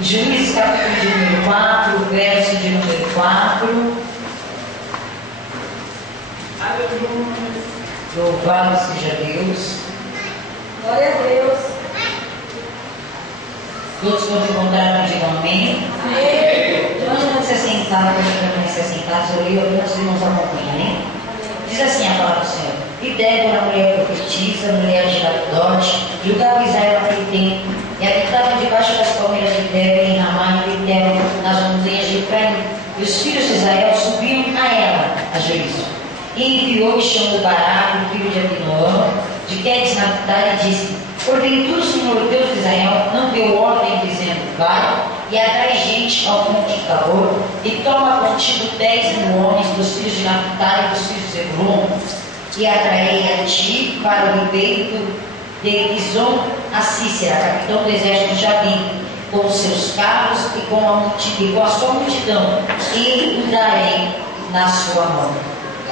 Juízes capítulo de número 4, verso de número 4. Louvado seja Deus. Glória a Deus. Todos quando encontraram, digam amém. Amém. Nós vamos se assentar, para permanecer assentados, eu leio alguns irmãos acompanham, né? Diz assim a palavra do Senhor: E Débora, mulher profetisa, mulher de Lapidote, julgava Israel naquele tempo, e habitava debaixo das palmeiras de Débora, em Ramá, em Betel, nas montanhas de Efraim. E os filhos de Israel subiam a ela, a juízo. E enviou chamou Baraque, filho de Abinoam, de Quedes Naphtali, e disse: Porventura o Senhor Deus de Israel não deu ordem, dizendo: Vai e atrai gente ao monte de Tabor, e toma contigo 10.000 homens dos filhos de Naphtali e dos filhos de Zebulon, e atraei a ti para o ribeiro de Gizom a Cícera, capitão do exército de Jabim, com os seus carros e com a sua multidão, e o darei na sua mão.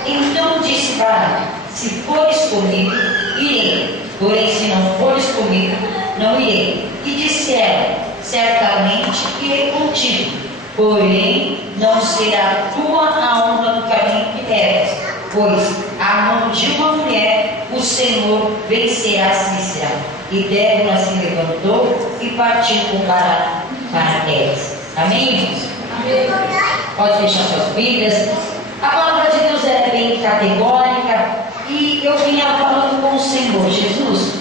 Então disse Baraque: Se fores comigo, irei, porém se não fores comigo, não irei. E disse ela: Certamente irei contigo, porém não será tua a honra do caminho que levas, pois a mão de uma mulher o Senhor vencerá Cícera. E Débora se levantou e partiu com Baraque para Quedes. Amém, irmãos? Amém. Pode fechar suas Bíblias. A palavra de Deus é bem categórica, e eu vinha falando com o Senhor Jesus.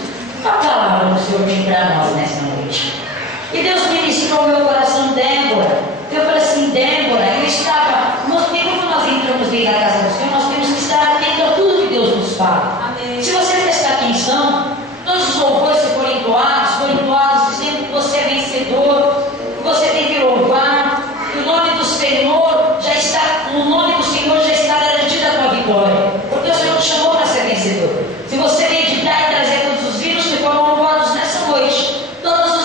A palavra do Senhor tem para nós nessa noite. E Deus ministrou ao meu coração Débora. Eu falei assim: Débora, eu estava. Quando nós entramos dentro da casa do Senhor, nós temos que estar atentos a tudo que Deus nos fala. Amém. Se você prestar atenção, todos os louvores que forem entoados dizendo que você é vencedor, você tem que louvar, que o nome do Senhor já está, no nome do Senhor já está garantida a tua vitória, porque o Senhor te chamou para ser vencedor. Se você meditar e trazer todos os hinos que foram louvados nessa noite, todos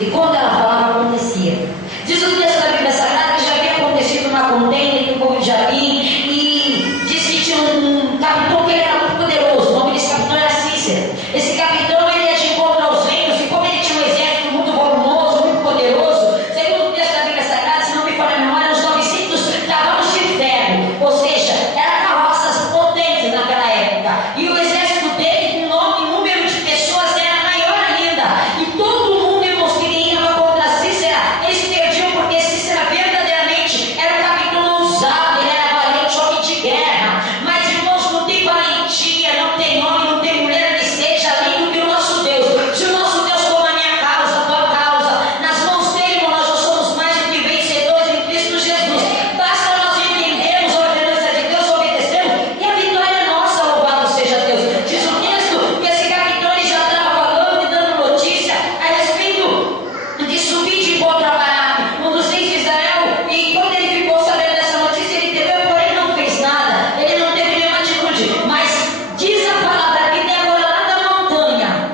E quando ela falava, acontecia. Diz o texto da Bíblia Sagrada que já havia acontecido uma contenda entre o povo de Jabim, e diz que tinha um capitão que ele era muito poderoso. O nome desse capitão era Cícera. Esse capitão, ele ia de encontro aos reinos, e como ele tinha um exército muito volumoso, muito poderoso, segundo o texto da Bíblia Sagrada, se não me falha a memória, uns 900 cavalos de ferro, ou seja, eram carroças potentes naquela época. E o exército dele, em número de pessoas, era maior ainda. E todo mundo, irmãos, que ia contra Cícera, eles perdiam, porque Cícera verdadeiramente era um capitão ousado, ele era valente, homem de guerra. Mas, irmãos, não tem valentia, não tem homem, não tem mulher que seja lindo que o nosso Deus. Se o nosso Deus toma a minha causa, a tua causa, nas mãos dele, irmão, nós já somos mais do que vencedores em Cristo Jesus. Basta nós entendermos a ordenança de Deus, obedecermos, e a vitória é nossa, louvado seja Deus. Diz o texto que esse capitão ele já estava falando e dando notícia a respeito de subir de encontro a Baraque, um dos reis de Israel. E quando ele ficou sabendo dessa notícia, ele temeu, porém não fez nada, ele não teve nenhuma atitude. Mas diz a palavra que Débora lá da montanha,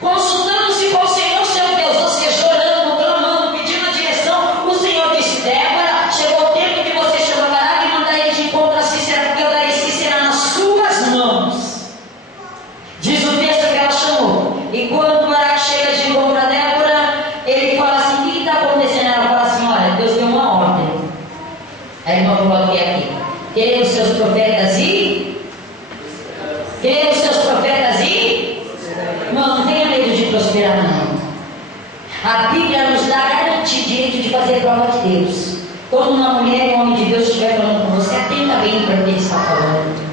consultando-se com o Senhor seu Deus, ou seja, orando, clamando, pedindo a direção, o Senhor disse: Débora, chegou o tempo de você chamar Baraque e mandar ele de encontro a Cícera, porque eu darei Cícera nas suas mãos. Diz o texto que ela chamou. E quando Baraque chega de encontro a Débora, ele fala assim: o que está acontecendo? Ela fala assim: olha, Deus deu uma ordem. Aí irmão, eu coloquei aqui: queremos seus profetas e? Queremos seus profetas e? Irmão, não tenha medo de prosperar, não. A Bíblia nos dá garantia, direito de fazer prova de Deus. Quando uma mulher e um homem de Deus estiver falando com você, atenta bem para o que ele está falando.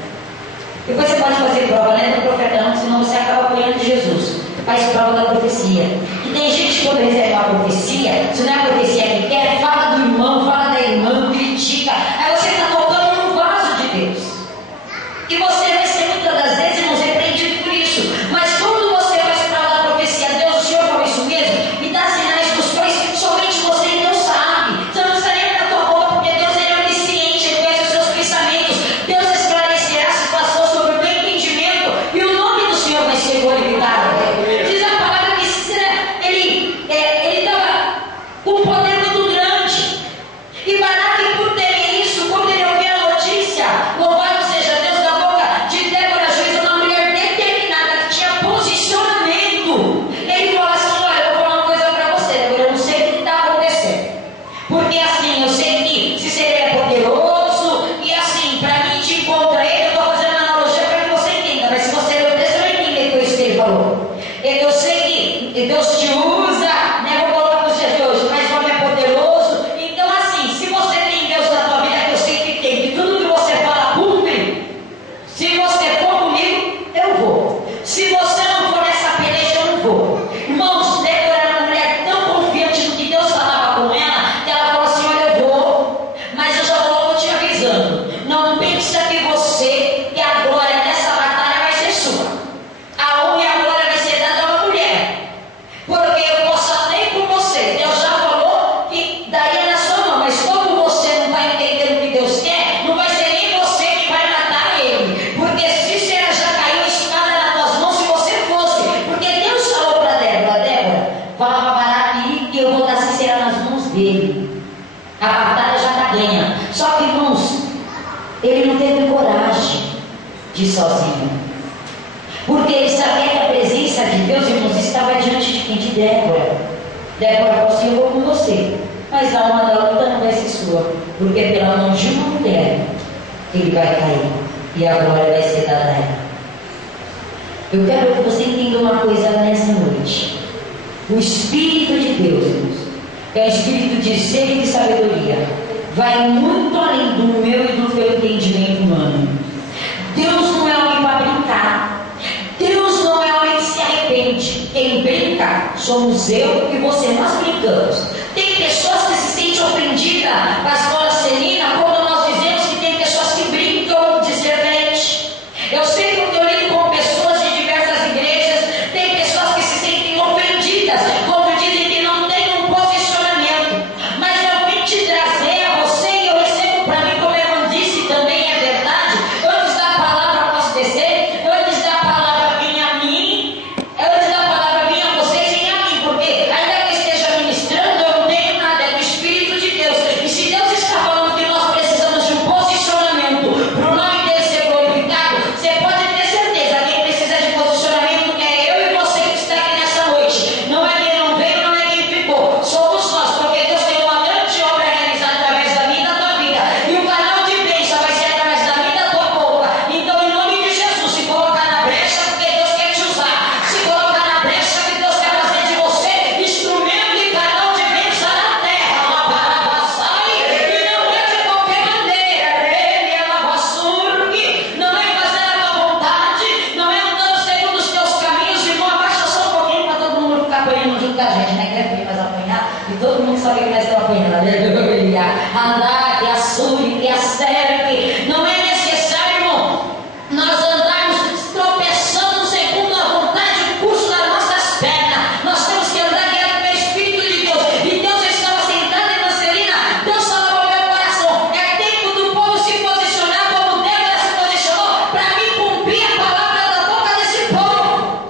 Depois você pode fazer prova, né, do profeta não, senão você acaba apanhando de Jesus. Faz prova da profecia. E tem gente que quando recebe uma profecia, se não é a profecia que quer, fala do irmão, fala da irmã, critica. Aí você está tocando no vaso de Deus. E você vai ser muitas das vezes, irmãos, repreendido por isso. Mas quando você faz prova da profecia, Deus, o Senhor falou isso mesmo, e dá sinais dos quais somente você e Deus sabe. Você não precisa nem da tua boca, porque Deus ele é onisciente, ele conhece os seus pensamentos. Deus esclarecerá a situação sobre o teu entendimento, e o nome do Senhor vai ser glorificado. Diz a palavra que Cícera, ele estava com um poder muito grande. E Baraque, por ter isso, quando ele ouviu a notícia, louvado seja Deus, da boca de Débora, juíza, uma mulher determinada, que tinha posicionamento, ele falou assim: olha, eu vou falar uma coisa para você, Débora, eu não sei o que está acontecendo. Porque assim, eu sei que Cícera é poderoso, e assim, para mim te encontra ele, eu estou fazendo uma analogia para que você entenda, mas se você ler o texto, você vai entender depois que ele falou. Eu sei que Deus te usa, né? Vou colocar para os dias de hoje, mas o homem é poderoso. Então, assim, se você tem Deus na tua vida, que eu sei que tem, que tudo que você fala cumpre. Se você for comigo, eu vou. Se você não for nessa peleja, eu não vou. Irmãos, Débora era uma mulher tão confiante no que Deus falava com ela, que ela falou assim: olha, eu vou, mas eu já vou te avisando. Não pensa que você e a glória dessa batalha vai ser sua. A honra e a glória vai ser dada a uma mulher. Porque eu posso até ir com você. Deus já falou que daria na sua mão. Mas como você não vai entender o que Deus quer, não vai ser nem você que vai matar ele. Porque Cícera já caiu a espada nas tuas mãos se você fosse. Porque Deus falou para Débora: Débora, fala para Baraque que eu vou dar Cícera nas mãos dele. A batalha já está ganha. Só que, irmãos, ele não teve coragem de ir sozinho. Porque ele sabia que a presença de Deus, irmãos, estava diante de quem? De Débora. Débora falou assim: eu vou com você, mas a alma da luta não vai ser sua, porque é pela mão de uma mulher que ele vai cair, e a glória vai ser dada a ela. Eu quero que você entenda uma coisa nessa noite. O Espírito de Deus, irmãos, que é o Espírito de ser e de sabedoria, vai muito além do meu e do teu entendimento humano. Deus não é homem para brincar. Deus não é homem que se arrepende. Quem brinca somos eu e você, nós brincamos. Tem pessoas que se sentem ofendidas com a escola serina quando nós dizemos que tem pessoas que brincam de servente. Eu sei porque eu lido com pessoas de diversas igrejas, tem pessoas que se sentem ofendidas quando dizem que não tem um posicionamento. Mas eu vim te trazer a você, e eu recebo para mim, como a irmã disse, também é verdade. Antes da palavra abastecer, antes da palavra vir a mim, antes da palavra vir a vocês, vem a mim, porque ainda que eu esteja E todo mundo sabe que nós estamos apanhando. Aleluia. Andar, que açúcar, que acerque. Não é necessário, irmão, nós andarmos tropeçando segundo a vontade e o curso das nossas pernas. Nós temos que andar guiado pelo Espírito de Deus. E Deus estava sentado em Marcelina. Deus falou ao meu coração: é tempo do povo se posicionar como Deus se posicionou para me cumprir a palavra da boca desse povo.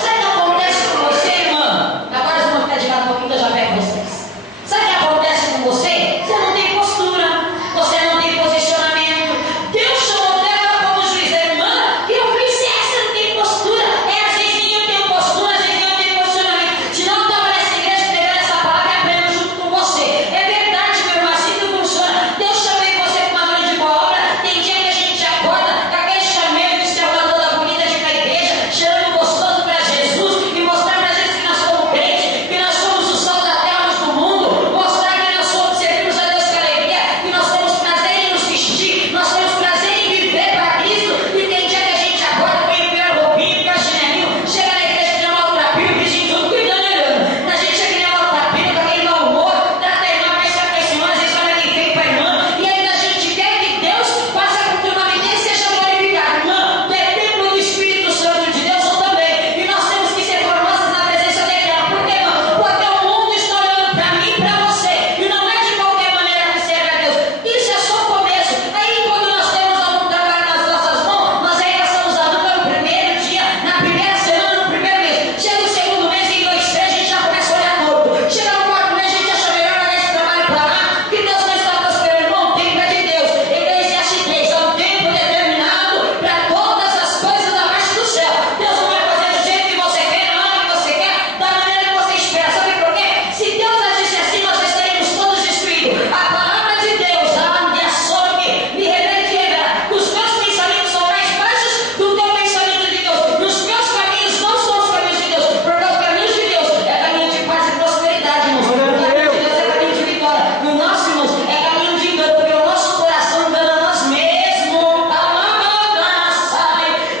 Sabe o que acontece com você, irmã? Agora eu vou ficar de lado um pouquinho, eu já pego vocês. Sabe o que acontece com você? Você não tem postura, você não tem posicionamento. Deus chamou Débora como juiz. Irmã, que eu fiz essa, não tem postura. Às vezes nem eu tenho postura, às vezes nem eu tenho posicionamento. Se não estava nessa igreja pegando essa palavra e aprendendo junto com você. É verdade, meu irmão, assim que funciona. Deus chamou você para uma grande boa obra. Tem dia que a gente acorda com aquele chamego de ser uma toda bonita de ir na igreja, cheirando gostoso para Jesus e mostrar para Jesus que nós somos crentes, que nós somos o sal da terra, luz do mundo, mostrar que nós somos, servimos a Deus com alegria, que nós temos prazer em nos vestir, nós temos prazer em viver para Cristo. E tem dia que a gente acorda com ele pela roupinha, com a chinelinho, chega na igreja que nem uma outra pila, o vizinho tudo cuidando e olhando. A gente chega que nem uma outra pila, com aquele mau humor, trata a irmã, pensa com a irmã, às vezes olha quem fez para a irmã, e ainda a gente quer que Deus faça com que o nome dele seja glorificado. Irmã, tu é templo do Espírito Santo de Deus, eu também. E nós temos que ser formosas na presença dele. Por quê, irmão? Porque o mundo está olhando para mim e para você. E não é de qualquer maneira que serve a Deus. Isso é só o começo. Aí quando nós temos algum trabalho nas nossas mãos, nós ainda estamos dando no primeiro dia, na primeira semana, no primeiro mês. Chega o segundo mês, em 2, 3, a gente já começa a olhar torto. Chega no quarto mês, a gente acha melhor olhar esse trabalho para lá, que Deus não está prosperando. Irmão, o tempo é de Deus. Eclesiastes 3, é um tempo determinado para todas as coisas abaixo do céu. Deus não vai fazer do jeito que você quer, na hora que você quer, da maneira que você espera. Sabe por quê? Se Deus agisse assim, nós estaremos todos destruídos. A palavra de Deus, me açougue, me repreenda. Os meus pensamentos são mais baixos do que o pensamento de Deus. E os meus caminhos não são os caminhos de Deus, porque os caminhos de Deus é caminho de paz e prosperidade, irmãos. O caminho de Deus é caminho de vitória. E o nosso, irmãos, é caminho de engano, porque o nosso coração engana nós mesmos.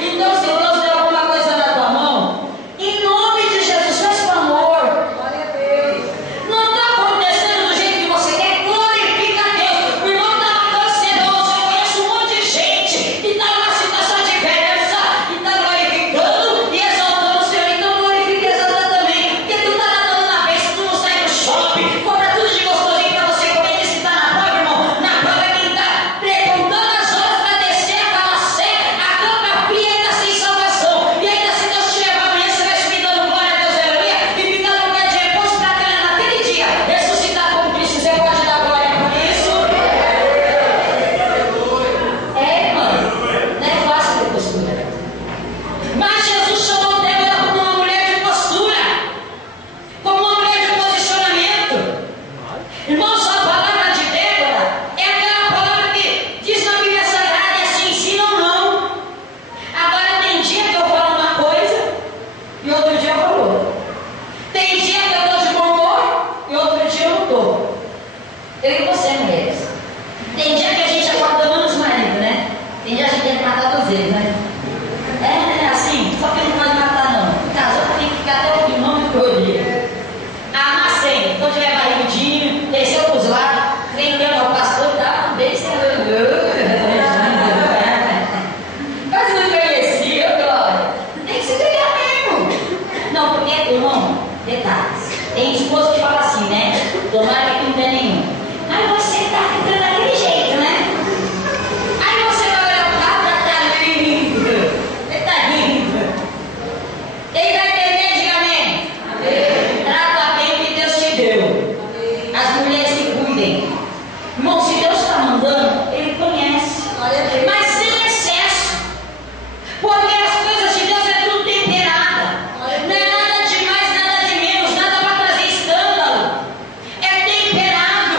Então, se Deus der alguma coisa na tua mão, em nome de Jesus, faz com amor. Glória a Deus. Não está acontecendo do jeito que você quer, glorifica a Deus. O irmão estava canceroso. Eu conheço um monte de gente que está numa situação diversa e está glorificando e exaltando o Senhor. Então glorifica e exalta também. Porque tu está nadando na bênção, tu não sai do shopping, compra tudo de gostosinho para você comer. E se está na prova, irmão, na prova é quem está contando as horas para descer aquela serra, a cama fria ainda sem salvação. E ainda se Deus te levar amanhã, você vai subir dando glória a Deus, aleluia, e ficar no lugar de repouso para treinar naquele dia. Ressuscitar com Cristo, você pode dar glória por isso? Irmão, não é fácil ter postura. Mas Jesus chamou Débora como uma mulher de postura, como uma mulher de posicionamento. Irmãos, a palavra de Débora é aquela palavra que diz na Bíblia Sagrada, é assim, ensina ou não. Agora tem dia que eu falo uma coisa e outro dia eu falo outra. Tem dia que eu estou de bom humor e outro dia eu não estou. Eu e você, mulheres. Tem dia que a gente acorda amando os maridos, né? Tem dia que a gente tem que matar todos eles, né? É assim, só que não pode matar não. Casou, tem que ficar até o fim, não me corrija. Amar sempre. Então tiver barrigudinho, desceu pros lados, vendendo ao pastor, tá? Besta. Quase não conhecia, Glória. Tem que se pegar mesmo. Não, porque, irmão, detalhes. Tem esposo que fala assim, né? Tomara que não tem nenhum. Aí você tá entrando daquele jeito, né? Aí você vai olhar o carro, tá lindo. Ele tá lindo. Quem vai entender, diga amém. Trata bem o que Deus te deu. As mulheres que cuidem. Irmão, se Deus está mandando, Ele conhece. Glória a Deus. Mas sem excesso. Porque as coisas de Deus é tudo temperada. Não é nada de mais, nada de menos, nada para trazer escândalo. É temperado.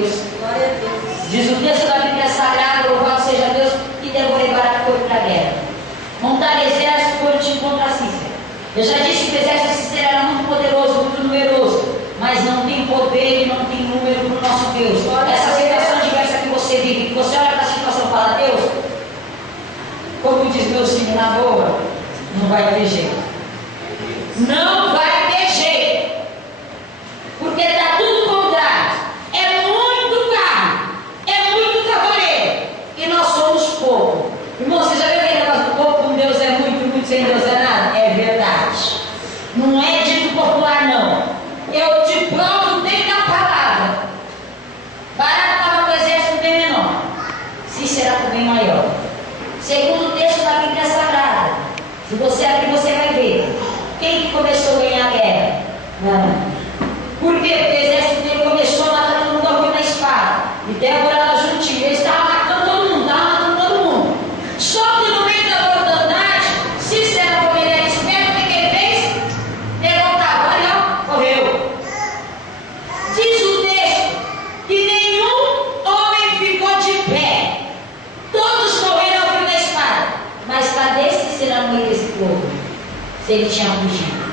Deus. Glória a Deus. Diz o texto da Bíblia Sagrada, louvado seja Deus, que Débora e Baraque foram para a guerra. Montar exército foi de contra Cícera. Eu já disse que o exército de Cícera era muito poderoso, muito numeroso, mas não tem poder e não tem número para o nosso Deus. Essa situação diversa que você vive, que você olha para a situação e fala, Deus, como diz meu filho na boa, não vai ter jeito. Não vai ter jeito. Porque está tudo contrário. É muito carro, é muito cavaleiro. E nós somos pouco. Irmão, você já viu aquele negócio do pouco com Deus é muito, muito sem Deus é nada? É verdade. Não é dito popular, não. Eu te provo dentro da palavra. Baraque estava com o exército bem menor. Cícera com bem maior. Segundo o texto da Bíblia Sagrada. Se você abrir, você vai ver. Quem que começou a ganhar a guerra? Por quê? Porque o exército dele começou a matar todo mundo ao fio da espada. E Débora lá juntinho. Ele estava matando todo mundo, estava matando todo mundo. Só que no meio da mortandade, Cícera, como ele era esperto, o que ele fez? Pegou o cavalo e correu. Diz o texto que nenhum homem ficou de pé. Todos correram ao fio da espada. Mas cadê Cícera no meio desse povo? Se ele tinha fugido.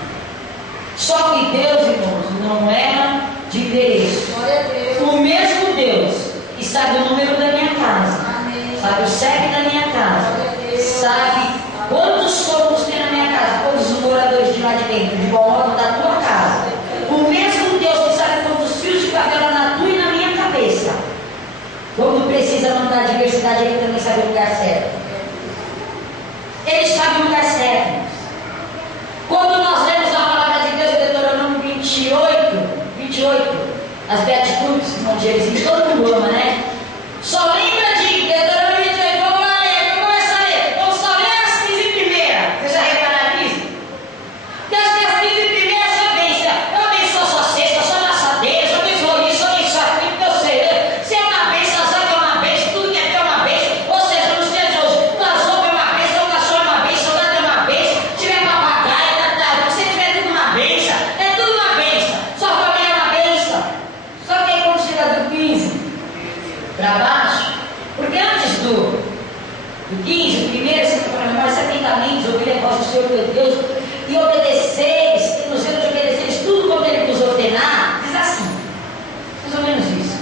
Só que Deus, irmãos, não era de interesse. Glória a Deus. O mesmo Deus que sabe o número da minha casa, Amém. sabe o CEP da minha casa, Glória a Deus. sabe quantos corpos tem na minha casa, quantos moradores de lá de dentro, de bom modo da tua casa. O mesmo Deus que sabe quantos fios de cabelo na tua e na minha cabeça. Quando precisa mandar diversidade, ele também sabe o lugar certo. Ele sabe o lugar certo. Quando nós lemos a palavra de Deus, Deuteronômio 28, as Beatitudes, irmão James, todo mundo ama, né? Só lembra de Deuteronômio 28, vamos lá ler, vamos começar a ler. Vamos só ler as 15 primeiras. Vocês já repararam nisso? Porque as 15 primeiras só bênção. Eu abençoo a sua cesta, a sua laçadeira, eu abençoo isso, eu abençoo aquilo, porque eu sei. Se é uma bênção, a zaga é uma bênção, tudo que é teu é uma bênção. Ou seja, nos dias de hoje, tua roupa é uma bênção, tua cachorro é uma bênção, tua gata é uma bênção, tiver papagaio, você tiver tudo uma bênção, é tudo uma bênção. Sua família é uma bênção. Só que aí quando chega do 15 para baixo, porque antes do 15, o primeiro, você fala, mas certamente ouvir a voz do Senhor teu Deus e obedeceres, e no zelo de obedeceres tudo como Ele nos ordenar, diz assim, mais ou menos isso.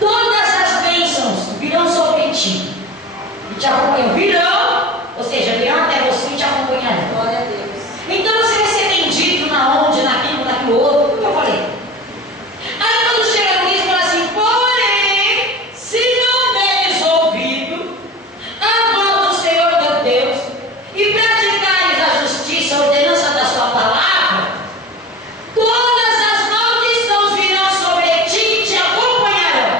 Todas as bênçãos virão sobre ti e te acompanham. Virão, ou seja, virão até você e te acompanharão. Glória a Deus. Então você vai ser bendito na onde, naquilo, naquilo outro, o que eu falei? Aí quando chega no livro, fala assim, porém, se não deres ouvido a voz do Senhor teu Deus e praticares a justiça, a ordenança da sua palavra, todas as maldições virão sobre ti e te acompanharão.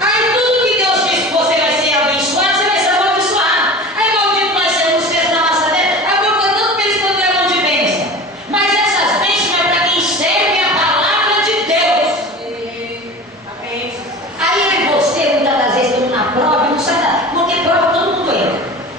Aí tudo que Deus diz que você vai ser abençoado, você vai ser amaldiçoado. Aí maldito vai ser no cesto da maçadeira. Aí eu fico tanto feliz quando é mão de bênção. Mas essas bênçãos é para quem serve a palavra de Deus. Amém. Aí eu e você, muitas das vezes, estamos na prova e não sai da. Porque prova todo mundo erra.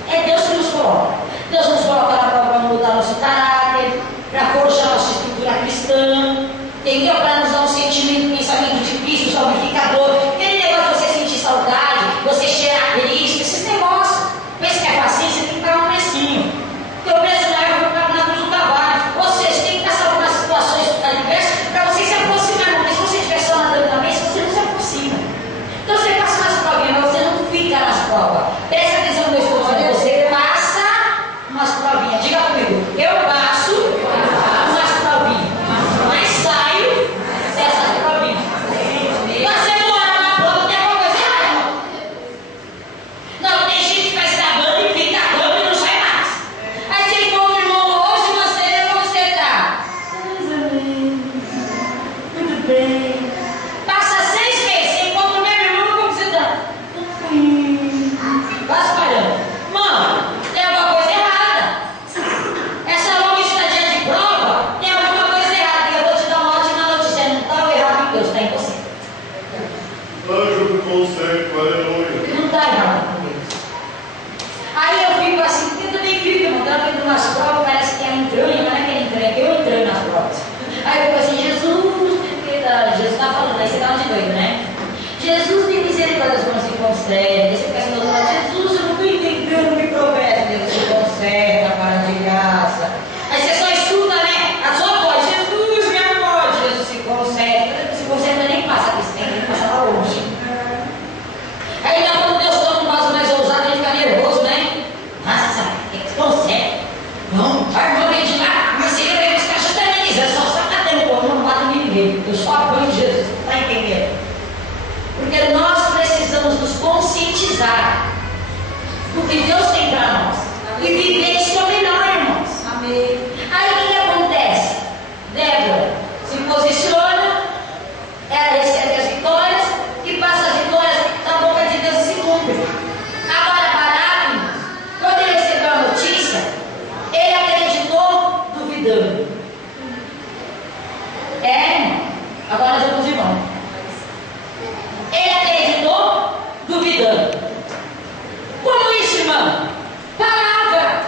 É Deus que nos coloca. Deus nos coloca na prova para mudar nosso caráter, para forjar nossa estrutura cristã, entendeu? Para nos dar um sentimento, pensamento de Cristo, salvificador. Aquele negócio de você sentir saudade, você cheirar Cristo, esses negócios. Pensa que é paciência, tem que pagar um precinho. Porque o preço não é na cruz do cavalo. Ou seja, tem que passar algumas situações adversas para você se aproximar. Porque se você estiver só nadando na mesa, você não se aproxima. Então você passa nas provinhas, mas você não fica nas provas. Presta atenção no meu estou dizendo. Você passa umas provinhas. Diga comigo, eu passo umas provinhas, mas saio dessas provinhas. Você não olha na prova, tem alguma coisa errada, irmão. Não, tem gente que vai se acabando e fica acabando e não sai mais. Aí você encontra o irmão hoje, você lê como você está. Mais ou menos. Tudo bem. Passa 6 meses, você encontra o meu irmão, como você está? Vai se parando. Mano, tem alguma coisa errada. Essa longa estadia de prova, tem alguma coisa errada. E eu vou te dar uma ótima notícia. Não está o errado em Deus, está em você. Anjo do conselho, aleluia. Não está errado com Deus. Aí eu fico assim, porque eu também fico, irmão, estava indo umas provas, parece que é entranha, mas não é que é entranha, que eu entranho nas provas. Aí eu fico assim, Jesus, porque Jesus está falando, aí você dá onde sério. Você fica assim, doutor, Jesus, eu não estou entendendo o que profeta. Deus te conserta, para de graça. Aí você só escuta, né? A sua voz, Jesus, me acorde. Jesus se conserta. Se conserta, nem passa desse tempo, ele passa lá longe. Aí quando Deus toma um vaso mais ousado, ele fica nervoso, né? Nossa, tem que se conserta. Não, vai morrer de lá, mas ele vai buscar justamente, só está batendo o povo, não bate ninguém. Eu só apoio Jesus, está entendendo? Porque nós precisamos nos conscientizar do que Deus tem para nós e viver isso é o melhor, irmãos. Amém. Aí o que acontece? Débora se posiciona, ela recebe as vitórias e passa as vitórias na boca de Deus e se cumpre. Agora, Baraque, quando ele recebeu a notícia, ele acreditou duvidando. Irmão. Agora nós vamos de novo. Ele acreditou duvidando. Como isso, irmão? Palavra.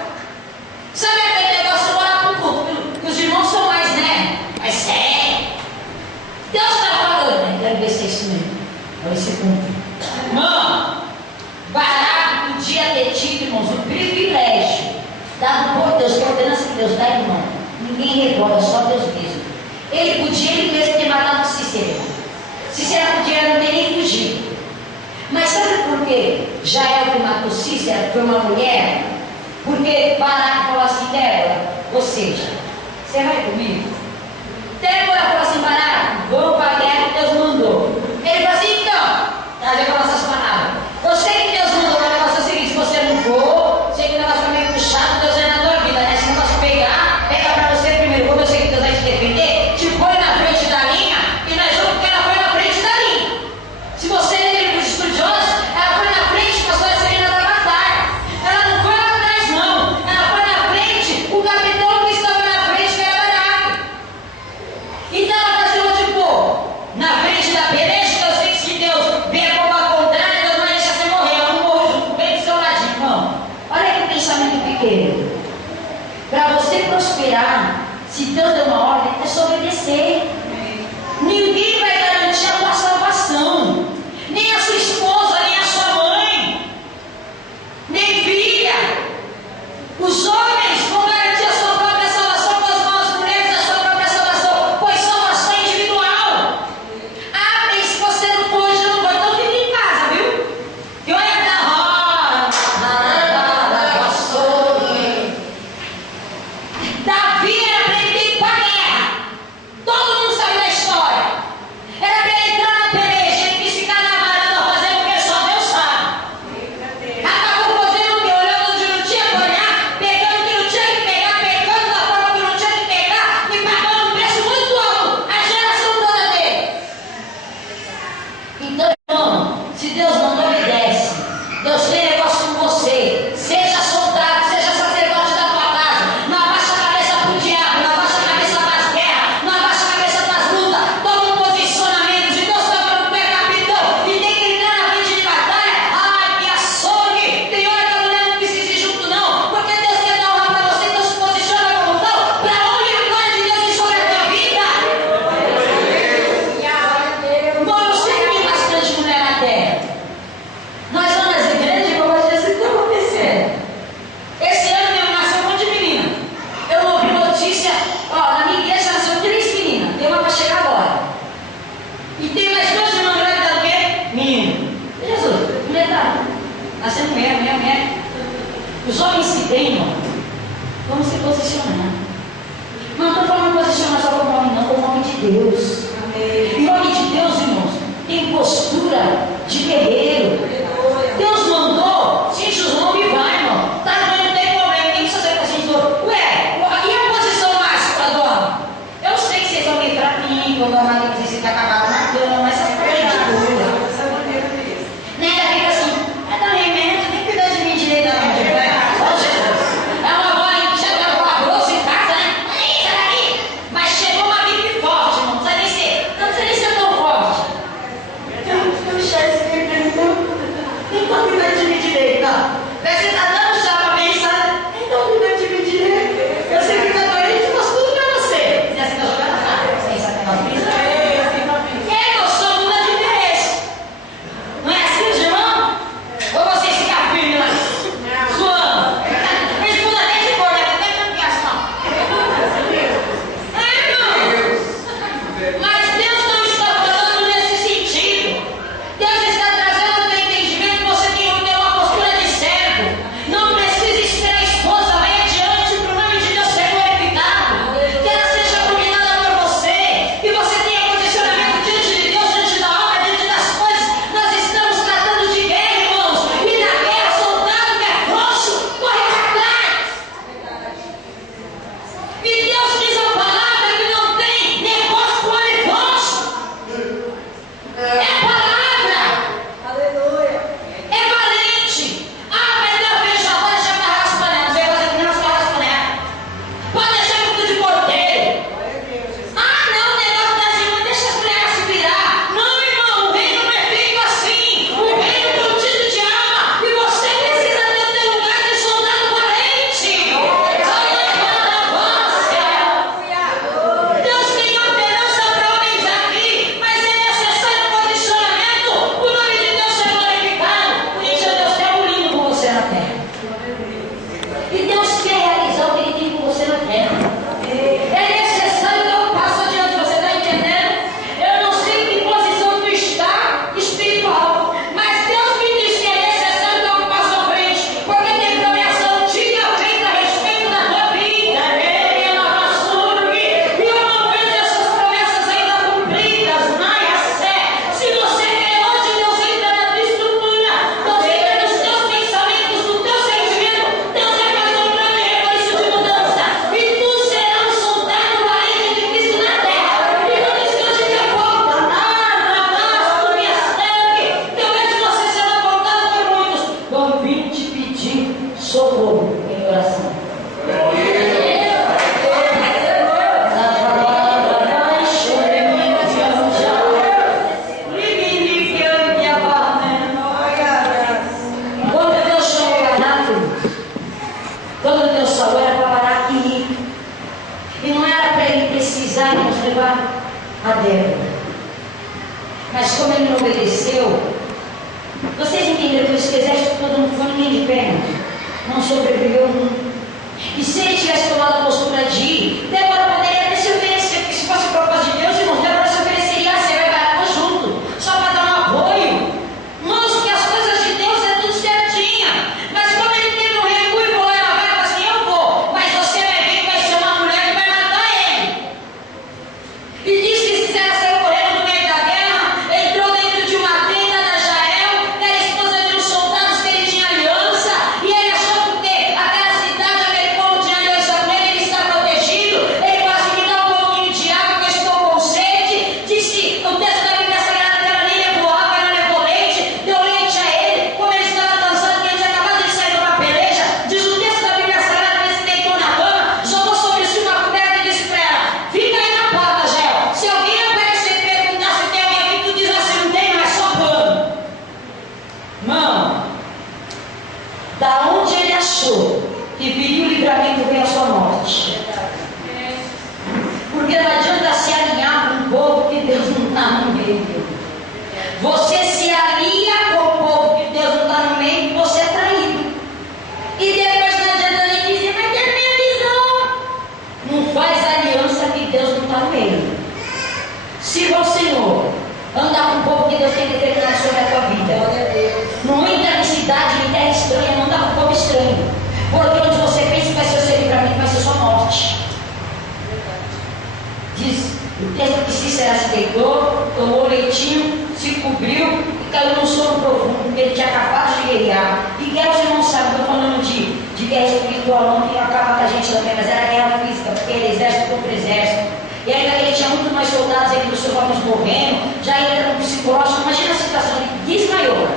Sabe aquele negócio orar para o culto? Que os irmãos são mais, né? Mais sério. Deus está falando, né? Quero ver se é isso mesmo. Vai se cumprir. Irmão, Baraque podia ter tido, irmãos, o privilégio dado por Deus, que é a ordenança que Deus dá, irmão. Ninguém recorda, só Deus mesmo. Ele podia ele mesmo ter matado Cícera. Cícera podia não ter nem fugido. Mas sabe por quê? Jael que matou Cícera foi uma mulher? Porque Baraque falou assim, Débora, ou seja, você vai comigo? Débora falou assim, Baraque, vamos para a guerra que Deus mandou. Ele falou assim, então, trazia com essas palavras. Eu sei que Deus mandou, mas o negócio é o seguinte, se você não for, sei que o negócio foi meio puxado, Deus é na tua vida, né? Se o negócio pega para você primeiro, como eu sei que Deus vai te defender, te põe na frente da linha e nós vamos porque ela foi na frente da linha. Se você é livre dos estudiosos, ela foi na frente com a sua serena da batalha. Ela não foi lá atrás, não. Ela foi na frente, o capitão que estava na frente era Baraque. Então ela está sendo tipo, na frente da peleja, que eu sei que se Deus vier como a contrária, Deus não vai deixar você morrer. Eu não morro junto, vem do seu ladinho, não. Olha que pensamento pequeno. Para você prosperar, se Deus deu uma ordem, é só obedecer. Ninguém vai garantir a tua salvação. Nem a sua esposa, nem a sua mãe, nem filha. Os homens vão garantir a sua própria salvação com as mãos, as mulheres a sua própria salvação, pois salvação é individual. Abre, se você não pode, não vai, então fica em casa, viu? Que olha Davi era para ele ir para a guerra. Todo mundo sabe da história. Era para ele entrar na peleja, ele quis ficar na varanda fazendo o que só Deus sabe. Acabou fazendo o que? Olhando onde não tinha que olhar, pegando o que não tinha que pegar, pegando da forma que não tinha que pegar e pagando um preço muito alto. A geração toda dele. Então, irmão, se Deus não obedece, Deus tem negócio com você. Seja soldado, seja sacerdote da tua casa. Não abaixa a cabeça pro diabo, não abaixa a cabeça para as guerras, não abaixa a cabeça para as lutas. Toma um posicionamento. Se Deus está falando que é capitão e tem que entrar na frente de batalha, ai, que açougue. Tem hora que a mulher não precisa ir junto, não. Porque Deus quer dar uma para você, então se posiciona como tal, para onde a glória de Deus vem sobre a tua vida. Bom, eu sei que tem bastante mulher na terra. Nós vamos nas igrejas e vamos dizer assim, o que está acontecendo? Esse ano mesmo nasceu um monte de menina. Eu ouvi notícia, ó, na minha igreja nasceu 3 meninas, tem uma para chegar agora. E tem mais 2 irmãos grávidas do quê? Menino. Jesus, mulher tá nascendo mulher. Os homens que têm, irmão, vamos se posicionar. Não estou falando posicionar só como homem, não, como homem de Deus. E homem de Deus, irmãos, tem postura de guerreiro. Deus mandou, cinge os lombos e vai, irmão. Tá, mas não tem problema, nem precisa ser assim, ué, e a posição máxima do homem? Eu sei que vocês vão me fraquinho, quando a marido diz que vai acabar na cama, mas essas coisas de boa. Né, ela fica assim, vai dar remédio, nem cuidar de mim direito, não, né? Ó Jesus. É uma avó aí que já deu uma grossa em casa, né? Aí, sai daí. Mas chegou uma gripe forte, irmão, não precisa nem ser tão forte. Eu E Deus quer realizar o que Ele tem com você na terra. É necessário dar um passo adiante, você está entendendo? Eu não sei em que posição tu está espiritual, mas Deus me diz que é necessário dar um passo à frente, porque tem promessa antiga feita a respeito da tua vida. E eu não vejo essas promessas ainda cumpridas. Se você quer hoje, Deus entra na tua estrutura, Deus entra nos teus pensamentos, no teu sentimento, Deus vai fazer um plano de reconhecimento de mudança, e tu serás um soldado valente de Cristo na terra. E não descanse de aponta, eu vejo você sendo apontado por muitos. Eu vim te pedir socorro em oração. Quando Deus chamou Renato, quando Deus falou, era para parar aqui. E não era para ele precisar nos levar a Débora. Mas como ele não obedeceu, vocês entenderam que esse exército todo não foi ninguém de perna. Não sobreviveu um. E se ele tivesse tomado a postura de ir, Débora poderia ter se oferecido, porque se fosse o propósito de Deus, irmãos, Débora se ofereceria a ser preparada junto, só para dar um apoio. Irmãos, que as coisas de Deus é tudo certinha. Mas quando ele teve um recuo e falou, ela vai assim, eu vou, mas você vai ver que vai ser uma mulher que vai matar ele. E diz que Sisera saiu correndo no meio da guerra, entrou dentro de uma tenda da Jael, que era esposa de um soldado que ele tinha aliança, e ele achou que ter aquela cidade, aquele povo tinha aliança com ele, ele está protegido. Ele falou assim, me dá um pouquinho de água que eu estou com sede. Disse, o texto da Bíblia Sagrada que ela nem levou água, ela levou leite, deu leite a ele, como ele estava cansado, que ele tinha acabado de sair de uma peleja. Diz o texto da Bíblia Sagrada que ele se deitou na cama, jogou sobre si uma coberta e disse para ela, fica aí na porta, Jael. Se alguém aparecer e perguntar se tem alguém aqui, tu diz assim, não tem, mas só pano. Mano, da onde ele achou que viria o livramento veio a sua morte? Porque não adianta se alinhar com um povo que Deus não está no meio. Você se alinha com o povo que Deus não está no meio e você é traído. E depois não adianta nem dizer, mas é minha visão. Não faz aliança que Deus não está no meio. Sirva ao Senhor. Andar com o povo que Deus tem determinado sobre a tua vida. Não entra em cidade, em terra estranha, não dá com o povo estranho. Porque onde você pensa que vai ser o seu livramento, vai ser sua morte. Diz o texto que Cícera se deitou, tomou o leitinho, se cobriu e caiu num sono profundo, porque ele tinha acabado de guerrear. E guerra você não sabe, estou falando de guerra espiritual, não que acaba com a gente também, mas era guerra física, porque era exército contra exército. E ainda que ele tinha muito mais soldados, ele dos seus homens morrendo, já entra no psicológico. Imagina a situação, ele desmaiou.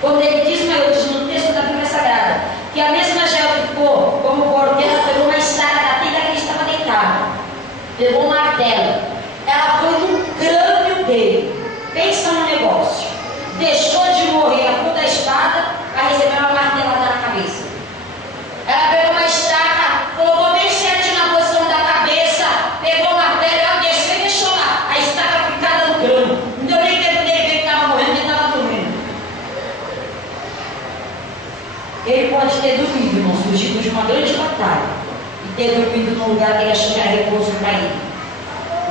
Quando ele desmaiou, diz no texto da Bíblia Sagrada, que a mesma Jael ficou como porteira, pegou uma estaca da tenda que ele estava deitado, pegou um martelo, ela foi no crânio dele. Pensa no negócio, deixou de morrer a ponta da espada, a receber uma martelada na cabeça. Ela pegou uma estaca, colocou bem certinho na posição da cabeça, pegou o martelo, ela desceu e deixou lá a estaca ficada no crânio. Não deu nem tempo dele ver que estava morrendo, ele estava dormindo. Ele pode ter dormido, irmãos, fugido de uma grande batalha e ter dormido num lugar que ele achou que era repouso para ele.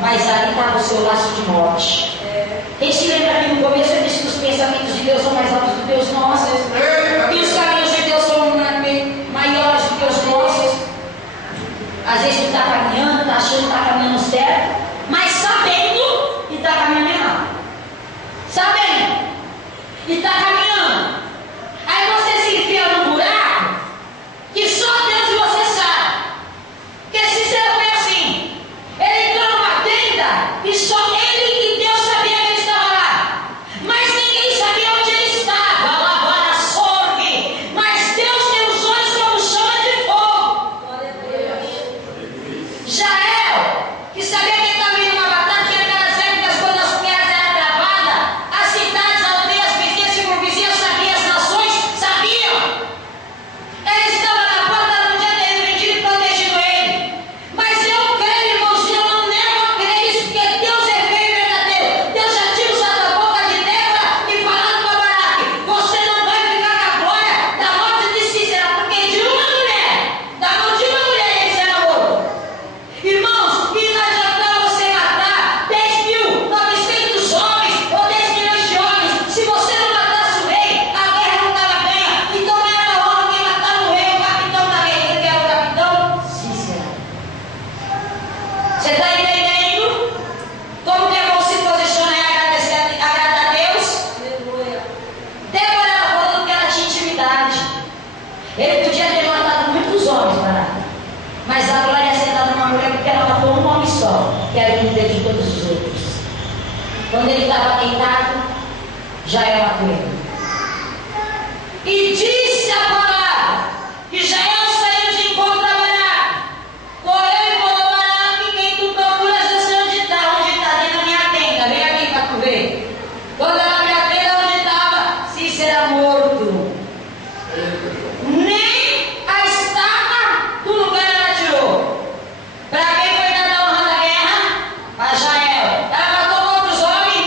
Mas ali estava o seu laço de morte. Quem se lembra que no começo eu disse que os pensamentos de Deus são mais altos do que os nossos, e os caminhos de Deus são maiores do que os nossos. Às vezes tu está caminhando, está achando que está caminhando certo, mas sabendo que está caminhando errado. Sabendo que está caminhando. Aí você se enfia num buraco que só Deus e você sabe. Porque Cícera foi assim. Ele entrou numa tenda e só ele e Deus sabia que ele estava lá. Mas ninguém sabia onde ele estava. Lavara, já é uma colheita. E disse a palavra que Israel saiu de encontro a Baraque, correu e falou a Baraque: quem tu procuras, eu sei onde está, dentro da minha tenda, vem aqui para tu ver. Quando ela abriu a tenda, onde estava? Cícera morto. Nem a estaca do lugar ela tirou. Para quem foi dada a honra da guerra? Para Israel. Ela matou quantos homens?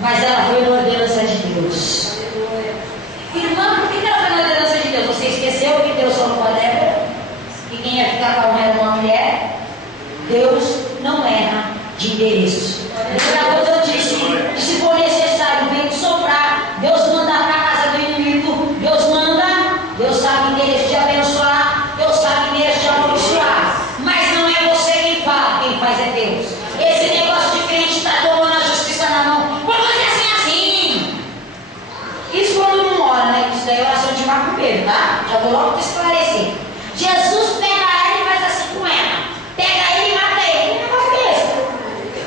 Mas ela foi na ordenança de Deus. Irmã, por que ela foi na ordenança de Deus? Você esqueceu que Deus falou com a Débora? Que quem ia ficar com a honra era uma mulher? Deus não erra de endereço. Outra coisa eu disse: se for necessário o vento soprar, Deus manda para a casa do inimigo. Deus manda, Deus sabe o endereço de abençoar, Deus sabe o endereço de amaldiçoar. Mas não é você quem fala, quem faz é Deus. Esse negócio de crente está tomando a justiça na mão. Vamos fazer assim. Isso quando não mora, né? Isso daí é oração de macumbeiro, tá? Já vou logo te esclarecer. Jesus pega ela e faz assim com ela. Pega ele e mata ele. Que negócio é esse?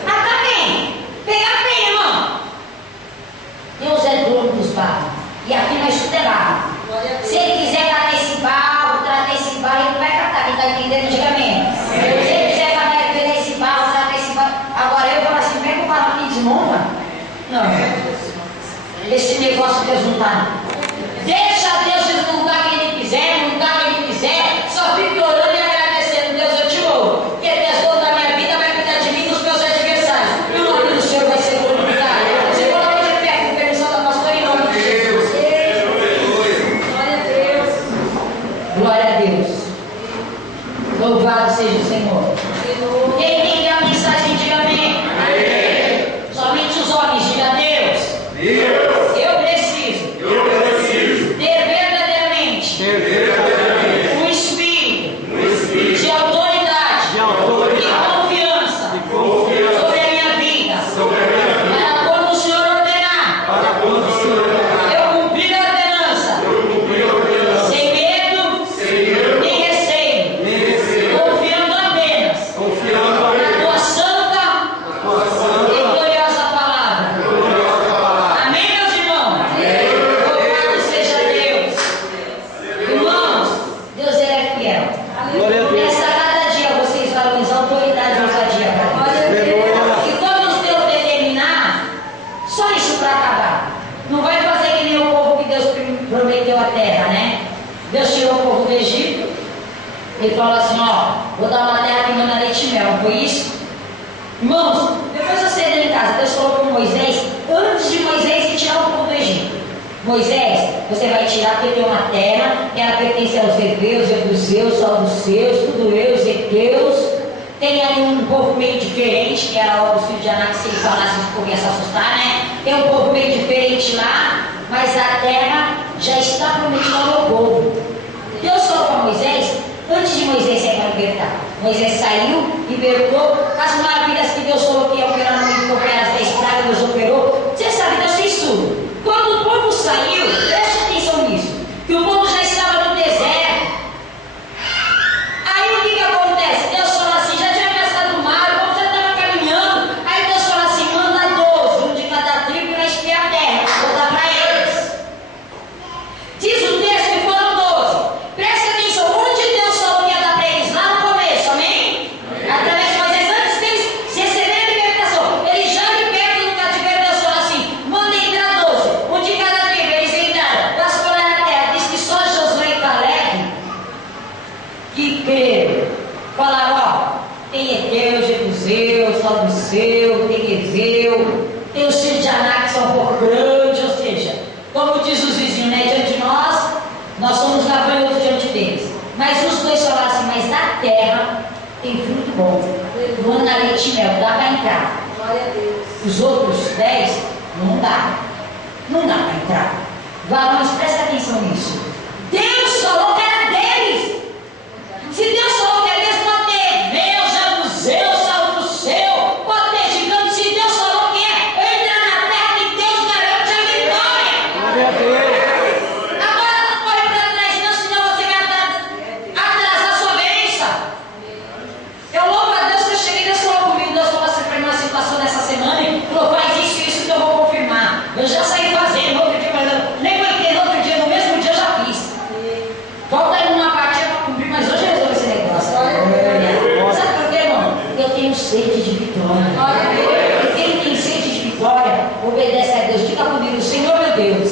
Matar quem? Pegar quem, irmão? Deus é dono dos barros. E aqui nós tudo é barro. Se ele quiser catar esse barro, tratar esse barro, ele vai catar. Quem está entendendo, diga amém. Se ele quiser pegar esse barro, tratar esse barro. Agora eu falo assim: vem com o barro aqui de desmonta. Não. Esse negócio Deus não está. Deixa Deus desmontar quem ele quiser, montar quem ele quiser. Só fique orando e agradecendo. Deus, eu te louvo, porque Deus dono da minha vida, vai cuidar de mim e dos meus adversários. E o nome do Senhor vai ser glorificado. Você coloca de pé com permissão da pastora em nome de Jesus. Glória a Deus. Glória a Deus. Louvado seja o Senhor. Quem entendeu a mensagem, diga amém. Somente os homens, diga Deus. Eu preciso ter verdadeiramente um espírito de autoridade e confiança sobre a minha vida, para quando o Senhor ordenar, eu cumprir a ordenança, sem medo nem receio, confiando apenas na tua santa e gloriosa palavra. Amém, meus irmãos? Louvado seja Deus. Irmãos, Deus ele é fiel. Nessa cada dia vocês valorizam a autoridade e ousadia para Deus. E quando Deus determinar, só isso para acabar. Não vai fazer que nem o povo que Deus prometeu a terra, né? Deus tirou o povo do Egito. Ele falou assim: ó, vou dar uma terra que manda leite e mel. Não foi isso? Irmãos, depois você entra em casa, Deus falou com Moisés, antes de Moisés ir tirar o povo do Egito: Moisés, você vai tirar porque tem uma terra que ela pertence aos Heveus, Jebuseus, Saduceus, tudo eu, Zeteus. Tem ali um povo meio diferente, que era o filho de Aná, que se ele falasse, o povo ia se assustar, né? Tem um povo meio diferente lá, mas a terra já está prometida ao meu povo. Deus falou para Moisés, antes de Moisés sair para libertar. Moisés saiu, libertou as maravilhas que Deus falou que ia operar no mundo, operar as 10 pragas, Deus operou. Você sabe, Deus fez tudo. Quando o povo saiu, preste atenção nisso, que o povo já estava no deserto. Aí o que acontece? Deus fala assim: já tinha passado o mar, o povo já estava caminhando. Aí Deus fala assim: manda 12, um de cada tribo, para espiar a terra, vou dar para eles. Diz o texto que foram 12. Presta atenção, onde Deus falou que ia dar para eles? Lá no começo, amém? Através de Moisés, antes deles receberem a libertação, eles já libertam do cativeiro. Deus fala assim: manda entrar 12, um de cada tribo. Eles entraram, vasculharam a terra. Diz que só Josué e Caleb que creram, falaram: ó, tem Eteu, Jebuseu, Saduceu, tem Eveu, tem os filhos de Aná que são um pouco grandes, ou seja, como diz os vizinhos, né, diante de nós somos gafanhotos diante deles. Mas os dois falaram assim: mas na terra tem fruto bom, manda leite e mel, dá para entrar. Os outros 10, não dá para entrar. Varões, presta atenção nisso. Deus falou que era deles. Se Deus falou que é deles, pode ter Deus, Jebuseu, Saduceu, pode ter gigante. Se Deus falou que é, entra na terra que Deus garante a vitória. Agora não pode para trás, não, senão você vai atrasar a sua bênção. Eu louvo a Deus que eu cheguei, Deus falou comigo. Deus falou assim para mim uma situação nessa semana, falou: faz isso, que eu vou confirmar. sede de vitória. Quem tem sede de vitória, obedece a Deus. Diga comigo, Senhor meu Deus.